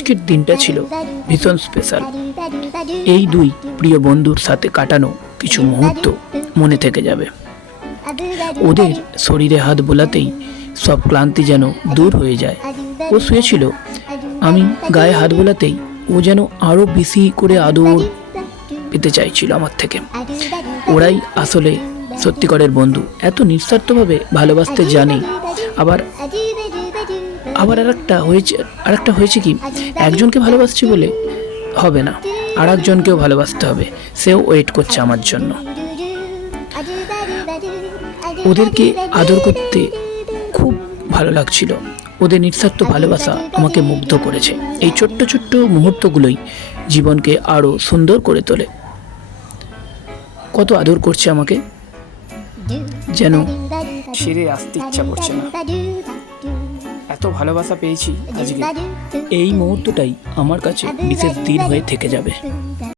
আজকের দিনটা ছিল ভীষণ স্পেশাল এই দুই প্রিয় বন্ধুর সাথে কাটানো কিছু মুহূর্ত মনে থেকে যাবে। ওদের শরীরে হাত বোলাতেই সব ক্লান্তি যেন দূর হয়ে যায়। ও শুয়েছিল। আমি গায়ে হাত বোলাতেই ও যেন আরও বেশি করে আদর পেতে চাইছিল আমার থেকে। ওরাই আসলে সত্যিকারের বন্ধু। এত নিঃস্বার্থভাবে ভালোবাসতে জানে। আবার আবার আর একটা হয়েছে আর একটা হয়েছে কি? একজনকে ভালোবাসছি বলে হবে না আর একজনকেও ভালোবাসতে হবে, সেও ওয়েট করছে আমার জন্য। ওদেরকে আদর করতে খুব ভালো লাগছিল। ওদের নিঃস্বার্থ ভালোবাসা আমাকে মুগ্ধ করেছে। এই ছোট্ট ছোট্ট মুহূর্তগুলোই জীবনকে আরও সুন্দর করে তোলে। কত আদর করছে আমাকে? যেন ছেড়ে আসতে ইচ্ছা করছে না। এত ভালোবাসা পেয়েছি আজকে। এই মুহূর্তটাই আমার কাছে বিশেষ দিন হয়ে থেকে যাবে।